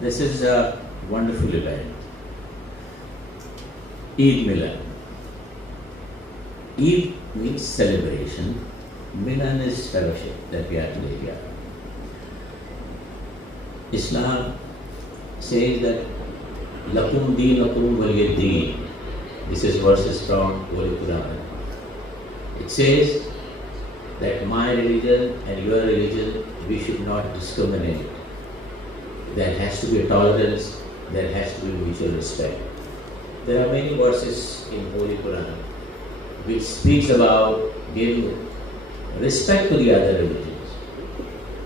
This is a wonderful event. Eid Milan. Eid means celebration. Milan is fellowship that we are today here. Islam says that Lakum deenakum waliya deen. This is verses from Holy Quran. It says that my religion and your religion, we should not discriminate. There has to be tolerance, there has to be mutual respect. There are many verses in Holy Quran which speaks about giving respect to the other religions.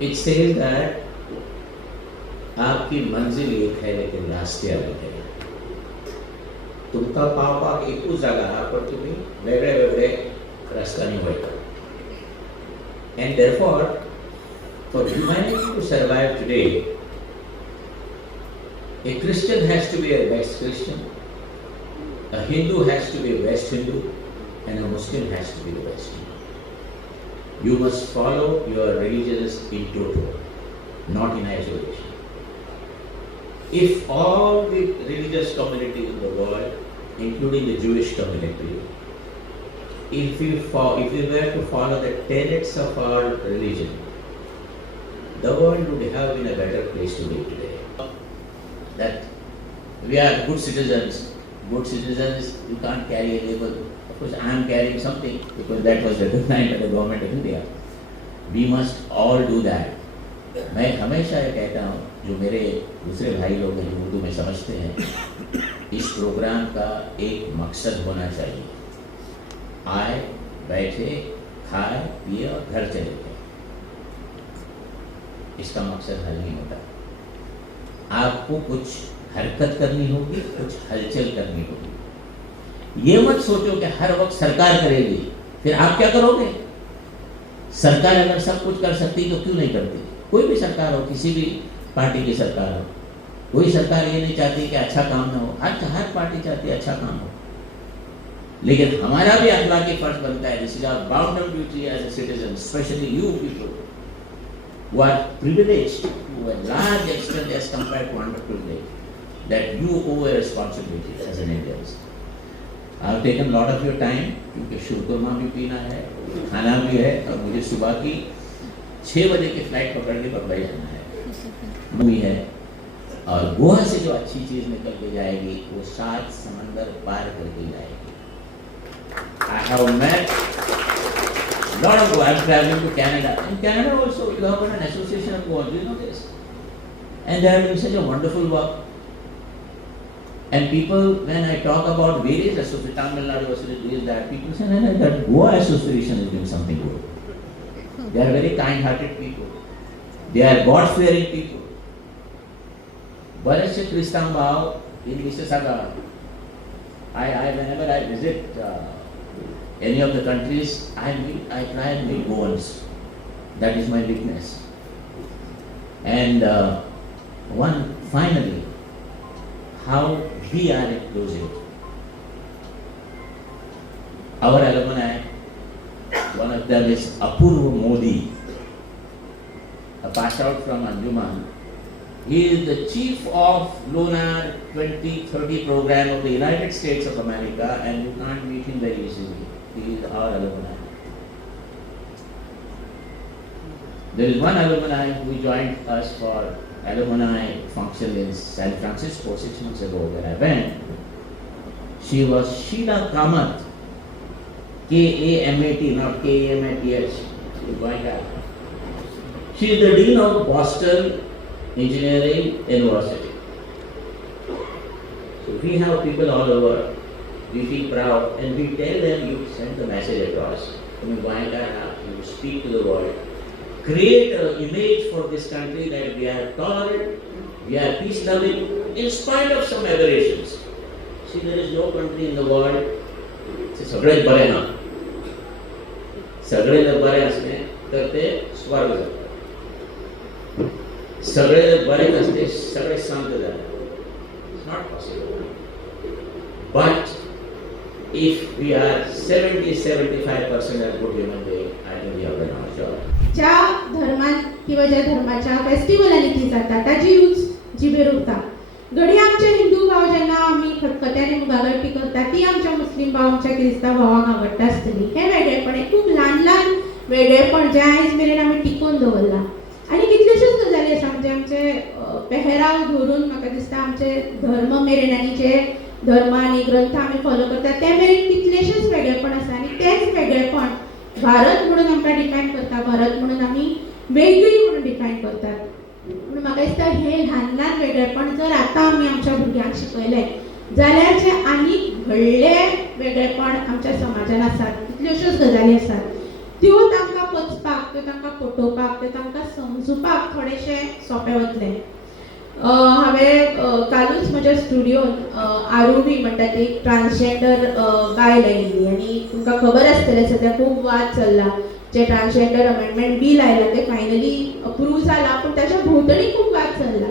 It says that आपकी मंजिल एक है लेकिन रास्ते अलग है. तुमका पाप एकूच जागा हा पण तुम्ही वेगळे वेगळे रस्त्यांनी वळता. And therefore, for humanity to survive today, a Christian has to be a West Christian, a Hindu has to be a West Hindu, and a Muslim has to be a West Hindu. You must follow your religions in total, not in isolation. If all the religious communities in the world, including the Jewish community, if we were to follow the tenets of our religion, the world would have been a better place to live today. That we are good citizens. Good citizens, you can't carry a label. Of course, I am carrying something because that was recognized by the government of India. We must all do that. मैं हमेशा ये कहता हूँ, जो मेरे दूसरे भाई लोग हैं जो उर्दू में समझते हैं, इस प्रोग्राम का एक मकसद होना चाहिए. आए, बैठे, खाए, पिए और घर चले गए. इसका मकसद हल नहीं होता. आपको कुछ हरकत करनी होगी, कुछ हलचल करनी होगी. ये मत सोचो कि हर वक्त सरकार करेगी, फिर आप क्या करोगे? सरकार अगर सब कुछ कर सकती तो क्यों नहीं करती? कोई भी सरकार हो, किसी भी पार्टी की सरकार हो, कोई सरकार ये नहीं चाहती कि अच्छा काम ना हो. हर पार्टी चाहती है अच्छा काम हो. लेकिन हमारा भी अखलाकी फर्ज बनता है. This is our bounden duty as a citizen, specially you people who are privileged to a large extent as compared to underprivileged, that you owe a responsibility as an Indian. I have taken a lot of your time क्योंकि शुरकुरमा भी पीना है, खाना भी है और मुझे सुबह की 6 बजे की फ्लाइट पकड़ के बम्बई जाना है. मूवी है और गोवा से जो अच्छी चीज़ निकल के जाएगी वो 7 समंदर पार करके जाएगी. I have met lot of Goa. I'm traveling to Canada. In Canada also, you have got an association of Goa. Do you know this? And they are doing such a wonderful work. And people, when I talk about various associations, Tamil Nadu association, that people say, no, that Goa association is doing something good. They are very kind-hearted people. They are God-fearing people. बरेचसे ख्रिस्तान भाव in Mississauga. Whenever I visit any of the countries, I try and meet Goans. That is my weakness. And finally, how we are inclusive. Our alumni, one of them is Apurva Modi, a pass out from Anjuman. He is the chief of Lunar 2030 program of the United States of America, and you can't meet him very easily. He is our alumni. There is one alumni who joined us for alumni function in San Francisco 6 months ago when I went. She was Sheila Kamath, K-A-M-A-T, not K-A-M-A-T-H. She is the dean of Boston Engineering University. So we have people all over. We feel proud and we tell them, you send the message across. You speak to the world. Create an image for this country that we are tolerant, we are peace-loving, in spite of some aberrations. See, there is no country in the world. सगळे बरे ना. सगळे जर बरे असले तर ते स्वर्ग जातात. सगळे जर बरे नसते सगळे शांत जातात. It's not possible. But if we are 70-75% a good human being, I think we have done our job. ज्या धर्मात किंवा ज्या धर्माच्या फेस्टिवल आणि ती जातात ताची यूज जिबेर उरता. घडी आमचे हिंदू भाव जेन्ना आमी खतखत्याने मुगागळटी करता ती आमच्या मुस्लिम भाव आमच्या क्रिस्तांव भावांक आवडटा आसतली. हे वेगळेपण खूब ल्हान ल्हान वेगळेपण जे आयज मेरेन आमी टिकोवन दवरला. आनी कितल्योश्योच गजाली आसा म्हणजे आमचे पेहराव धरून म्हाका दिसता आमचे धर्म मेरेन आनी जे धर्म आनी ग्रंथ आमी फॉलो करता ते मेरेन कितलेशेच वेगळेपण आसा. आनी तेच वेगळेपण भारत म्हणून आमकां डिफायन करता, भारत म्हणून आमी वेगळी म्हणून डिफायन करतात. म्हणून म्हाका दिसता हे ल्हान ल्हान वेगळेपण जर आतां आमी आमच्या भुरग्यांक शिकयलें जाल्यार जे आनी व्हडले वेगळेपण आमच्या समाजान आसात, कितल्योश्योच गजाली आसात, त्यो तांकां पचपाक, त्यो तांकां पटोवपाक, त्यो तांकां समजुपाक थोडेशें सोंपें वतलें. हांवें कालूच म्हज्या स्टुडियोन आरुवी म्हणटा ती ट्रान्सजेंडर बायल आयिल्ली आनी तुमकां खबर आसतलें सद्या खूब वाद चल्ला. जे ट्रान्सजेंडर अमेंडमेंट बील आयला ते फायनली अप्रूव जाला पूण ताच्या भोंवतणी खूब वाद चल्ला.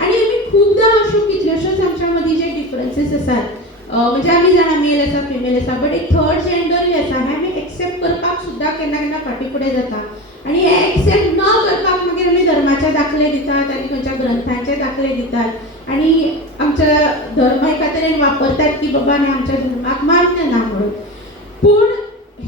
आनी आमी खुबदां अश्यो कितल्योश्योच आमच्या मदीं जे डिफरन्सीस आसात म्हणजे आमी जाणा मेल आसा फिमेल आसा बट एक थर्ड जेंडरूय आसा हें आमी एक्सेप्ट करपाक सुद्दां केन्ना केन्ना फाटीं फुडें जाता. आनी हे एक्सेप्ट न करपाक मागीर आमी धर्माचे दाखले दितात आनी खंयच्या ग्रंथांचे दाखले दितात आनी आमच्या धर्म एका तरेन वापरतात की बाबा हें आमच्या धर्माक मान्य ना म्हणून. पूण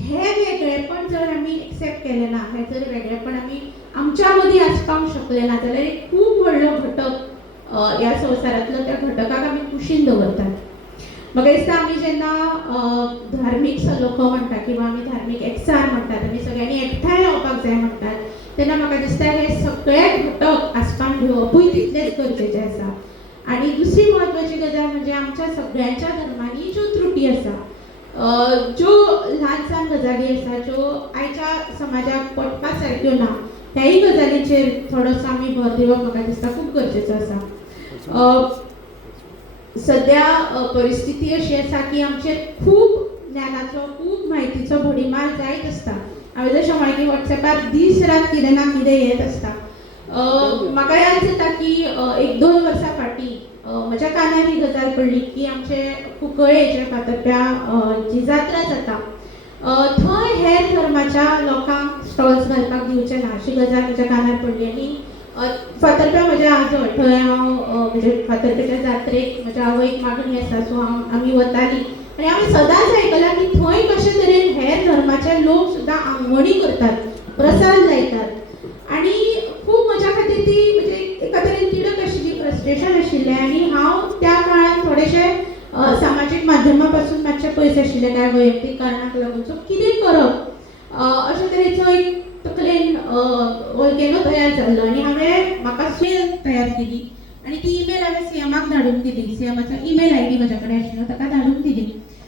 हे वेगळेपण जर आमी एक्सेप्ट केलें ना, हे जर वेगळेपण आमी आमच्या मदीं आसपाक शकले ना जाल्यार एक खूब व्हडलो घटक ह्या संवसारांतलो त्या घटकाक आमी कुशीन दवरतात. म्हाका दिसता आमी जेन्ना धार्मीक सलोखो म्हणटा किंवा आमी धार्मीक एकचार म्हणटात आमी सगळ्यांनी एकठांय रावपाक जाय म्हणटात तेन्ना म्हाका दिसता हे सगळे घटक आसपान घेवपूय तितलेच गरजेचे आसा. आनी दुसरी म्हत्वाची गजाल म्हणजे आमच्या सगळ्यांच्या धर्मांनी ज्यो त्रुटी आसा, ज्यो ल्हान ल्हान गजाली आसा ज्यो आयच्या समाजाक पटपा सारक्यो ना, त्याही गजालींचेर थोडोसो आमी भर दिवप म्हाका दिसता खूब गरजेचो आसा. सद्या परिस्थिती अशी आसा की आमचेर खूब ज्ञानाचो खूब म्हायतीचो भडीमार जायत आसता. हांवें जशें म्हळें की वॉट्सॅपार दीस रात कितें ना कितें येत आसता. म्हाका याद जाता की 1-2 वर्सां फाटीं म्हज्या कानार ही गजाल पडली की आमचे कुंकळ्ळेचे फातर्प्या जी जात्रा जाता थंय हेर धर्माच्या लोकांक स्टॉल्स घालपाक दिवचे ना अशी गजाल म्हज्या कानार पडली. आनी फातर्प्या म्हज्या आजोळ थंय हांव म्हणजे फातर्प्याच्या जात्रेक म्हज्या आवयक मागणी आसा सो आमी वतालीं आनी हांवें सदांच आयकलां की थंय कशे तरेन हेर धर्माचे लोक सुद्दां आंगवणी करतात, प्रसाद लायतात आनी खूब म्हज्या खातीर ती म्हणजे एका तरेन तिडक आशिल्ली, फ्रस्ट्रेशन आशिल्लें. आनी हांव त्या काळान थोडेशें सामाजीक माध्यमां पासून मातशें पयस आशिल्लें कांय वैयक्तीक कारणाक लागून. सो कितें करप अशे तरेचो एक तकलेन वल्केनो तयार जाल्लो आनी हांवें म्हाका मेल तयार केली आनी ती ईमेल हांवें सीएमाक धाडून दिली. सीएमाचो ईमेल आयडी म्हजे कडेन आशिल्लो ताका धाडून दिली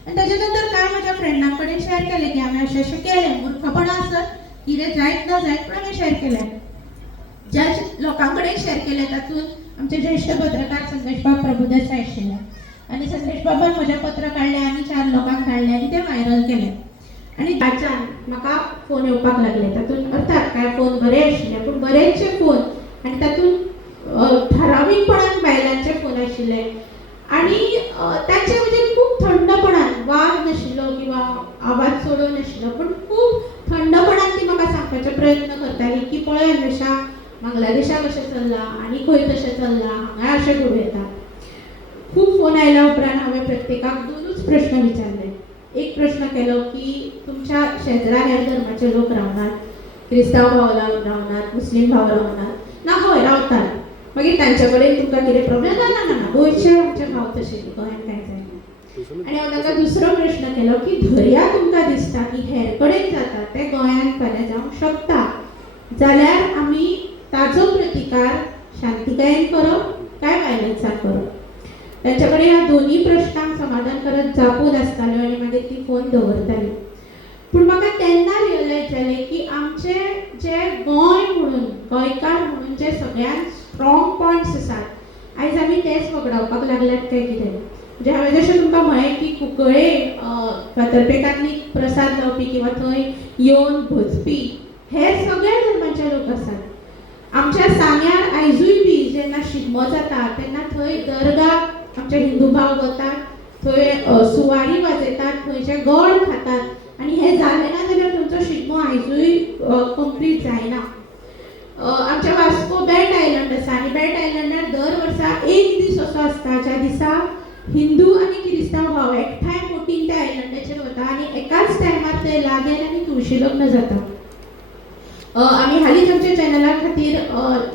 आनी ताचे नंतर कांय म्हज्या फ्रेंडां कडेन शेअर केलें की हांवें अशें अशें केलें. मूर्खपणां आसत, कितें जायत ना जायत पूण हांवें शेअर केलें. ज्या लोकां कडेन शेअर केलें तातूंत आमचे ज्येश्ठ पत्रकार संदेश बाब प्रभुदेसाय आशिल्ले आनी संदेश बाबान म्हजें पत्र काडलें आनी 4 लोकांक धाडलें आनी तें व्हायरल केलें. आनी ताच्यान म्हाका फोन येवपाक लागले. तातूंत अर्थात कांय फोन बरे आशिल्ले पूण बरेचशे फोन आनी तातूंत ठरावीकपणान बायलांचे फोन आशिल्ले आनी तांचे म्हणजे खूब थंडपणान वाद नाशिल्लो किंवा आवाज चडो नाशिल्लो पूण खूब थंडपणान ती म्हाका सांगपाचो प्रयत्न करताली की पळय हमेशा बांगलादेशाक अशें चल्लां आनी खंय तशें चल्लां, हांगा अशें घडूं येता. खूब फोन आयल्या उपरांत हांवें प्रत्येकाक 2च प्रश्न विचारले. एक प्रश्न केलो की तुमच्या शेजरा हेर धर्माचे लोक रावनात, क्रिस्तांव भाव रावनात, मुस्लीम भाव रावनात ना? हय रावतात. मागीर तांचे कडेन तुमकां कितें प्रॉब्लेम? ना ना ना गोंयचे आमचे भाव तशे गोंयांत कांय जायना. आनी हांवें ताका दुसरो प्रश्न केलो की धर्या तुमकां दिसता की हेर कडेन जाता तें गोंयांत फाल्यां जावंक शकता जाल्यार आमी ताचो प्रतिकार शांतीकायेन करप काय वायलन्सान करप? तांचे कडेन ह्या दोनी प्रश्नांक समाधान करत जापून आसताल्यो आनी मागीर ती फोन दवरताली. पूण म्हाका तेन्ना रियलायज जालें की आमचे जे गोंय म्हणून गोंयकार म्हणून जे सगळ्यांत स्ट्रॉंग पॉयंट्स आसात आयज आमी तेच वगडावपाक लागल्यात काय कितें? म्हणजे हांवें जशें तुमकां म्हळें की कुंकळे फातर्पेकांतली प्रसाद लावपी किंवा थंय येवन भजपी हे सगळे धर्माचे लोक आसात. आमच्या सांग्यार आयजूय बी जेन्ना शिगमो जाता तेन्ना थंय दर्गाक आमचे हिंदू भाव वतात, थंय सुवारी वाजयतात, थंयचे गोड खातात आनी हें जालें ना जाल्यार थंयचो शिगमो आयजूय कंप्लीट जायना. आमच्या वास्को बेट आयलंड आसा आनी बेट आयलंडार दर वर्सा एक दीस असो आसता ज्या दिसा हिंदू आनी क्रिस्तांव भाव एकठांय बोटीन त्या आयलंडाचेर वता आनी एकाच टायमार ते लागीं आनी तुळशी लग्न जाता. आमी हालींच आमच्या चॅनला खातीर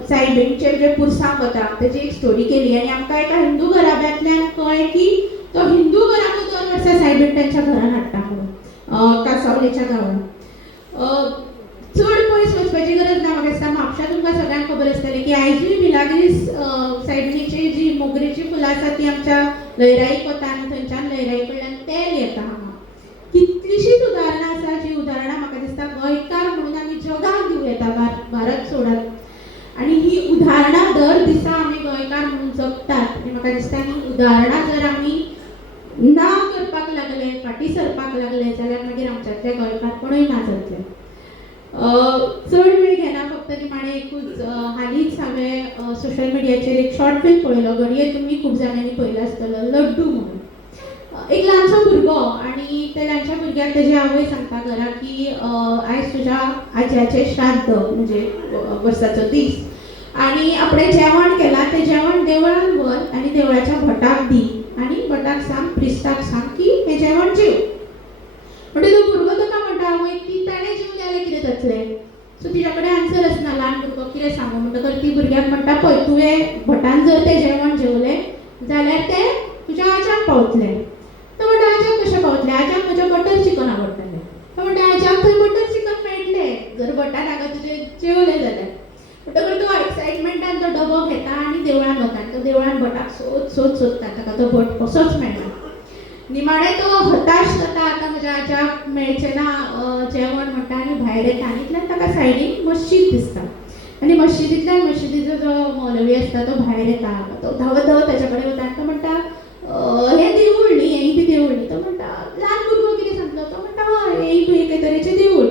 सायबीणचेर जे पुरसांग वता तेजी एक स्टोरी केली आनी आमकां एका हिंदू घराब्यांतल्यान कळ्ळें की तो हिंदू घराको दर वर्सा सायबीण तांच्या घरान हाडटा म्हणून कांसावलेच्या गांवांत. चड पयस वचपाची गरज ना. म्हाका दिसता म्हापशां तुमकां सगळ्यांक खबर आसतलें की आयजूय मिलाग्रीस सायबिणीची जी मोगरेची फुलां आसा ती आमच्या लयराईक वता आनी थंयच्यान लयराई कडल्यान तेल येता हांगा. कितलीशींच उदाहरणां आसा जी उदाहरणां म्हाका दिसता गोंयकार म्हणून आमी जगाक दिवं येता भारत सोडात. आनी ही उदाहरणां दर दिसा आमी गोंयकार म्हणून जगतात आनी म्हाका दिसता ही उदाहरणां जर आमी ना करपाक लागले फाटीं सरपाक लागले जाल्यार मागीर आमच्यातले गोंयकारपणूय ना जातलें. चड वेळ घेना फक्त निमाणें एकूच हालींच हांवें सोशल मिडियाचेर एक शॉर्ट फिल्म पळयलो. घडये तुमी खूब जाणांनी पळयलो आसतलो, लड्डू म्हणून. एक ल्हानसो भुरगो आनी त्या ल्हानशा भुरग्याक तेजी आवय सांगता घरा की आयज तुज्या आज्याचें श्राद्ध म्हणजे वर्साचो दीस आनी आपणें जेवण केलां तें जेवण देवळान व्हर आनी देवळाच्या भटाक दी आनी भटाक सांग प्रिस्ताक सांग की हें जेवण जेव. म्हणजे तो भुरगो ताका म्हणटा आवय की ताणें जेवून जाल्यार कितें जातलें. सो तिच्या कडेन आन्सर आसना. ल्हान भुरगो कितें सांगू म्हणटकर ती भुरग्याक म्हणटा पळय तुवें भटान जर तें जेवण जेवलें जाल्यार तें तुज्या आज्याक पावतलें. तो म्हणटा आज्याक कशें पावतलें. आज्याक म्हज्या बटर चिकन आवडटलें. तो म्हणटा आज्याक थंय बटर चिकन मेळटलें जर भटान हांगा तुजें जेवलें जाल्यार. म्हणटकर तो एक्सायटमेंटान तो डबो घेता आनी देवळान वता. तो देवळान भटाक सोदता ताका तो भट कसोच मेळना. निमाणें तो हताश जाता आतां म्हज्या आज्याक मेळचें ना जेवण म्हणटा आनी भायर येता आनी इतल्यान ताका सायडीन मस्जीद दिसता आनी मस्जिदींतल्यान मस्जिदीचो जो मौलवी आसता तो भायर येता. तो धांवत धांवत ताच्या कडेन वता आनी तो म्हणटा हें देवूळ न्ही हेंय बी देवूळ न्ही. तो म्हणटा ल्हान भुरगो कितें सांगलो. तो म्हणटा हय हेंय बी एके तरेचें देवूळ.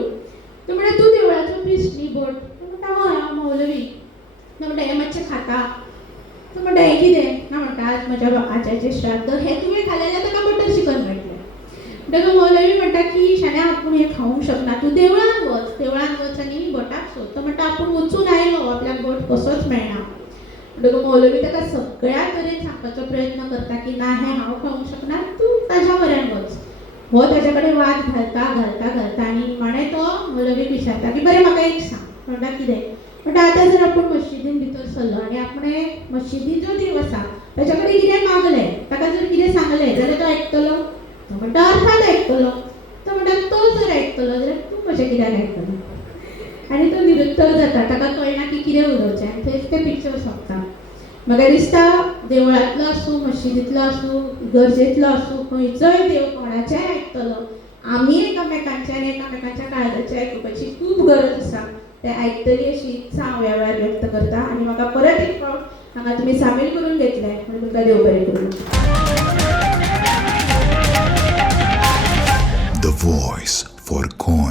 तो म्हणटा तूं देवळाचो प्रिस्ट न्ही भट. तो म्हणटा हय हांव मौलवी. तो म्हणटा हें मातशें खाता. तो म्हणटा हें कितें ना म्हणटा आज म्हज्या आज्याचें श्राद्ध हें तुवें खालें जाल्यार ताका बटर चिकन मेळटलें. ताका मौलवी म्हणटा की शाण्या आपूण हें खावंक शकना तूं देवळान वच आनी भटाक सोद. तो म्हणटा आपूण वचून आयलो आपल्याक भट कसोच मेळना. म्हणटकूच मौलवी ताका सगळ्या तरेन सांगपाचो प्रयत्न करता की ना हें हांव खावंक शकना तूं ताज्या वऱ्यान वच. हो ताच्या कडेन वाद घालता आनी निमाणें तो मौलवीक विचारता की बरें म्हाका एक सांग. म्हणटा कितें. म्हणटा आतां जर आपूण मस्जिदीन भितर सरलो आनी आपणें मस्जिदीन जो देव आसा ताच्या कडेन कितें मागलें ताका जर कितें सांगलें जाल्यार तो आयकतलो. तो म्हणटा अर्थान आयकतलो. तो म्हणटा तो जर आयकतलो जाल्यार तूं कशें कित्याक आयकतलो. आनी तो निरुत्तर जाता. ताका कळना की कितें उलोवचें आनी थंयच तें पिक्चर सोंपता. म्हाका दिसता देवळांतलो आसूं मस्जिदींतलो आसूं इगर्जेंतलो आसूं खंयचोय देव कोणाचेंय आयकतलो. आमी एकामेकांच्या काळजाचें आयकुपाची खूब गरज आसा. तें आयकतली अशी इत्सा हांव ह्या वेळार व्यक्त करता आनी म्हाका परत एक फावट हांगा तुमी सामील करून घेतलें म्हणून तुमकां देव बरें करूं. The voice for Goan.